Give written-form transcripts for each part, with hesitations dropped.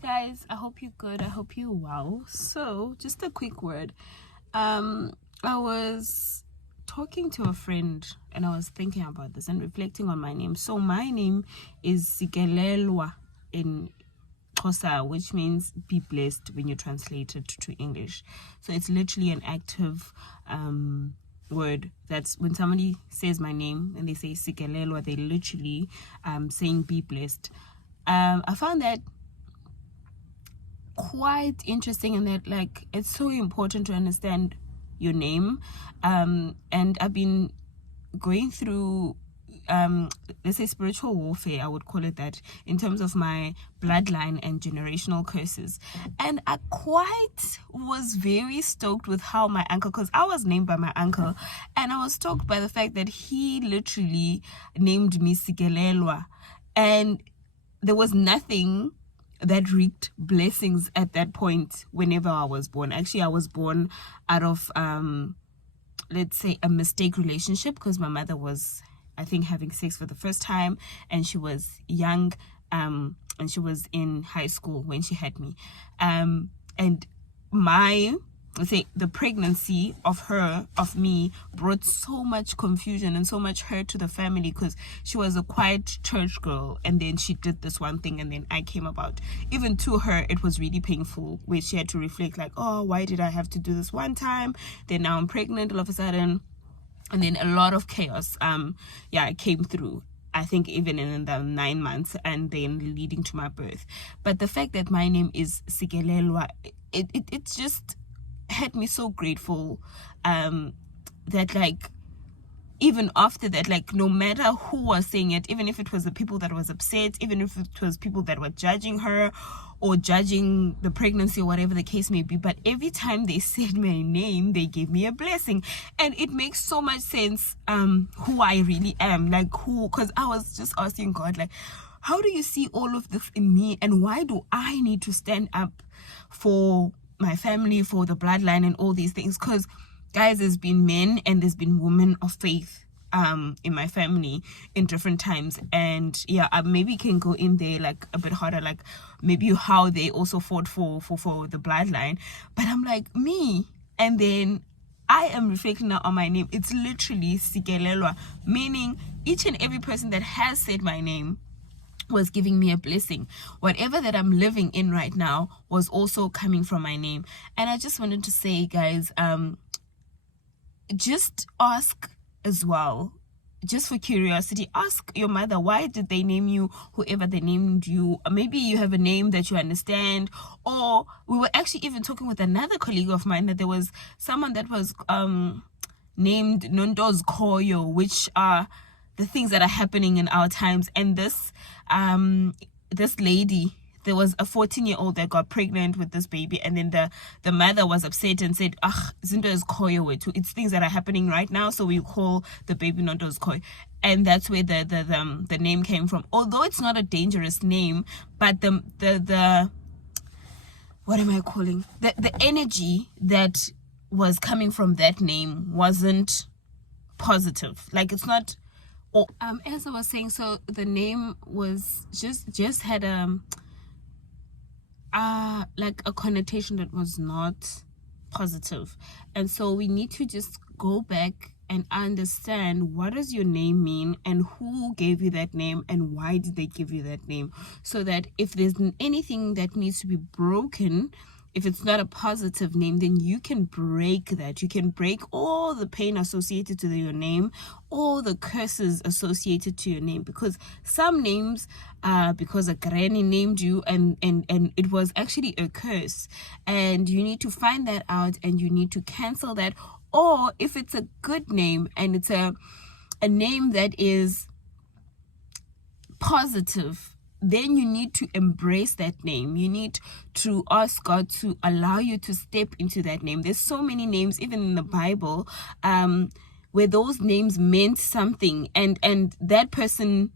guys, I hope you're good. I hope you're well. So, just a quick word. I was talking to a friend and I was thinking about this and reflecting on my name. So, my name is Sikelelwa in Xhosa, which means be blessed when you translate it to English. So, it's literally an active word. That's when somebody says my name and they say Sikelelwa, they literally saying be blessed. I found that quite interesting in that, like, it's so important to understand your name, and I've been going through let's say spiritual warfare, I would call it that, in terms of my bloodline and generational curses. And I quite was very stoked with how my uncle, because I was named by my uncle, and I was stoked by the fact that he literally named me Sikelelwa, and there was nothing that reaped blessings at that point whenever I was born. Actually, I was born out of let's say a mistake relationship, because my mother was, I think, having sex for the first time, and she was young, and she was in high school when she had me, and my, let's say, the pregnancy of me brought so much confusion and so much hurt to the family, because she was a quiet church girl, and then she did this one thing, and then I came about. Even to her, it was really painful, where she had to reflect, like, oh, why did I have to do this one time? Then now I'm pregnant all of a sudden. And then a lot of chaos came through, I think, even in the 9 months, and then leading to my birth. But the fact that my name is Sikelelwa, it just had me so grateful, that, like, even after that, like, no matter who was saying it, even if it was the people that was upset, even if it was people that were judging her or judging the pregnancy or whatever the case may be, but every time they said my name, they gave me a blessing. And it makes so much sense who I really am, like, because I was just asking God, like, how do you see all of this in me, and why do I need to stand up for my family, for the bloodline, and all these things? Because, guys, there's been men and there's been women of faith in my family in different times, and I maybe can go in there like a bit harder, like maybe how they also fought for the bloodline. But I'm like, me, and then I am reflecting now on my name. It's literally Sikelelwa, meaning each and every person that has said my name was giving me a blessing. Whatever that I'm living in right now was also coming from my name. And I just wanted to say, guys, just ask as well, just for curiosity, ask your mother, why did they name you whoever they named you? Maybe you have a name that you understand. Or we were actually even talking with another colleague of mine that there was someone that was named Nondo's Koyo, which are the things that are happening in our times. And this lady, there was a 14-year-old that got pregnant with this baby, and then the mother was upset and said, Zinto is Koyo too. It's things that are happening right now, so we call the baby Nondo's Koyo. And that's where the name came from. Although it's not a dangerous name, but the what am I calling? The energy that was coming from that name wasn't positive. Like, it's not. As I was saying, so the name was just had like a connotation that was not positive. And so we need to just go back and understand, what does your name mean, and who gave you that name, and why did they give you that name, so that if there's anything that needs to be broken, if it's not a positive name, then you can break that. You can break all the pain associated to your name, all the curses associated to your name. Because some names, because a granny named you, and it was actually a curse. And you need to find that out, and you need to cancel that. Or if it's a good name, and it's a name that is positive, then you need to embrace that name. You need to ask God to allow you to step into that name. There's so many names, even in the Bible, where those names meant something, and that person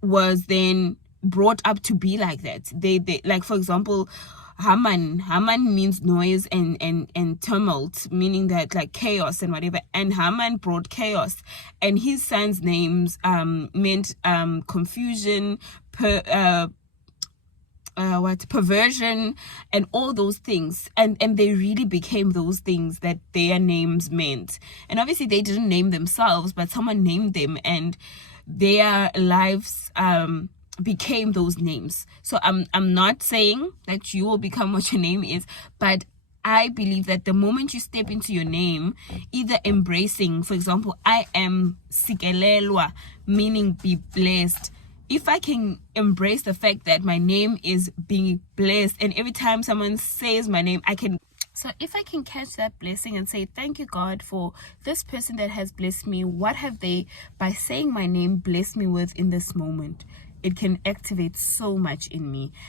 was then brought up to be like that. They like, for example, Haman means noise and tumult, meaning that, like, chaos and whatever. And Haman brought chaos, and his son's names meant confusion, perversion and all those things, and they really became those things that their names meant. And obviously they didn't name themselves, but someone named them, and their lives became those names. So I'm not saying that you will become what your name is, but I believe that the moment you step into your name, either embracing, for example, I am Sikelelwa, meaning be blessed. If I can embrace the fact that my name is being blessed, and every time someone says my name, so if I can catch that blessing and say, thank you, God, for this person that has blessed me, what have they, by saying my name, blessed me with in this moment? It can activate so much in me.